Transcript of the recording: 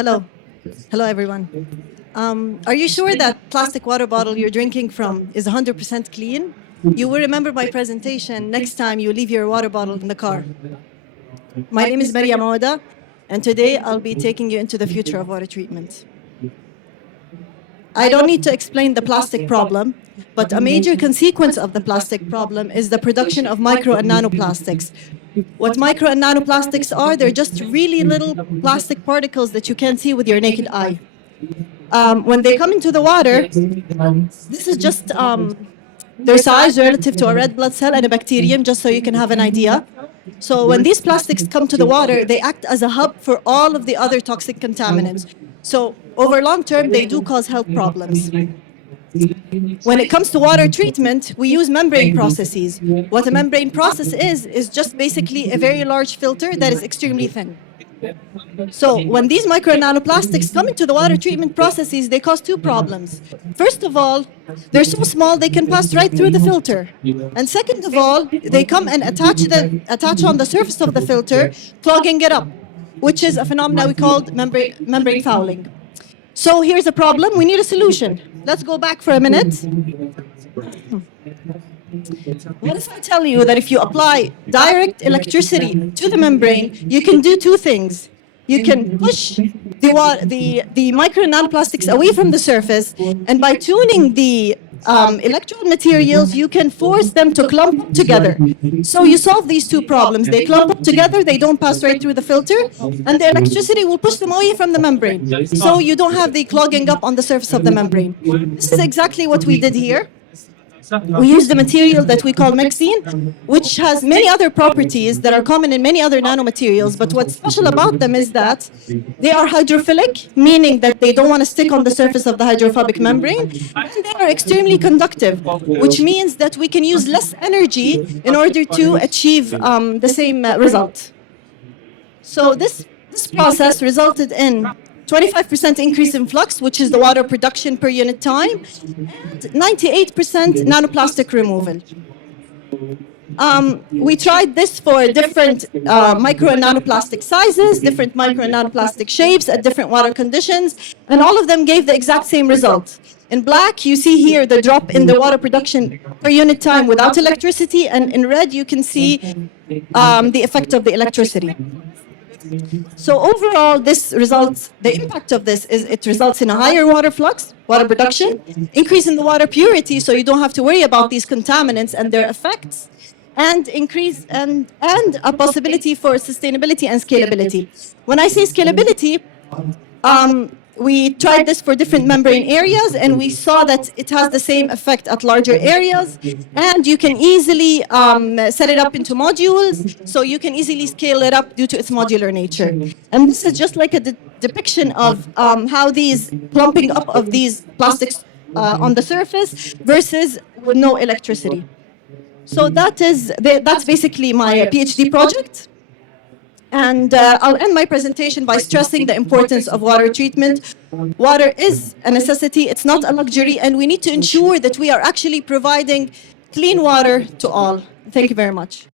Hello. Hello, everyone. Are you sure that plastic water bottle you're drinking from is 100% clean? You will remember my presentation next time you leave your water bottle in the car. My name is Mariam Ouda, and today I'll be taking you into the future of water treatment. I don't need to explain the plastic problem, but a major consequence of the plastic problem is the production of micro and nanoplastics. What micro and nanoplastics are, they're just really little plastic particles that you can't see with your naked eye. When they come into the water, this is just their size relative to a red blood cell and a bacterium, just so you can have an idea. So when these plastics come to the water, they act as a hub for all of the other toxic contaminants. So over long term, they do cause health problems. When it comes to water treatment, we use membrane processes. What a membrane process is just basically a very large filter that is extremely thin. So when these micro and nanoplastics come into the water treatment processes, they cause two problems. First of all, they're so small they can pass right through the filter. And second of all, they come and attach on the surface of the filter, clogging it up, which is a phenomenon we call membrane fouling. So here's a problem. We need a solution. Let's go back for a minute. What if I tell you that if you apply direct electricity to the membrane, you can do two things. You can push the micro and nanoplastics away from the surface, and by tuning the electrode materials, you can force them to clump up together. So you solve these two problems. They clump up together, they don't pass right through the filter, and the electricity will push them away from the membrane. So you don't have the clogging up on the surface of the membrane. This is exactly what we did here. We used the material that we call MXenes, which has many other properties that are common in many other nanomaterials, but what's special about them is that they are hydrophilic, meaning that they don't want to stick on the surface of the hydrophobic membrane, and they are extremely conductive, which means that we can use less energy in order to achieve the same result. So this process resulted in 25% increase in flux, which is the water production per unit time, and 98% nanoplastic removal. We tried this for different micro and nanoplastic sizes, different micro and nanoplastic shapes at different water conditions, and all of them gave the exact same result. In black, you see here the drop in the water production per unit time without electricity, and in red, you can see the effect of the electricity. So overall, the impact of this is it results in a higher water flux, water production, increase in the water purity, so you don't have to worry about these contaminants and their effects, and increase and a possibility for sustainability and scalability. When I say scalability, we tried this for different membrane areas, and we saw that it has the same effect at larger areas, and you can easily set it up into modules, so you can easily scale it up due to its modular nature. And this is just like a depiction of how these clumping up of these plastics on the surface versus with no electricity. So that's basically my PhD project. And I'll end my presentation by stressing the importance of water treatment. Water is a necessity, it's not a luxury, and we need to ensure that we are actually providing clean water to all. Thank you very much.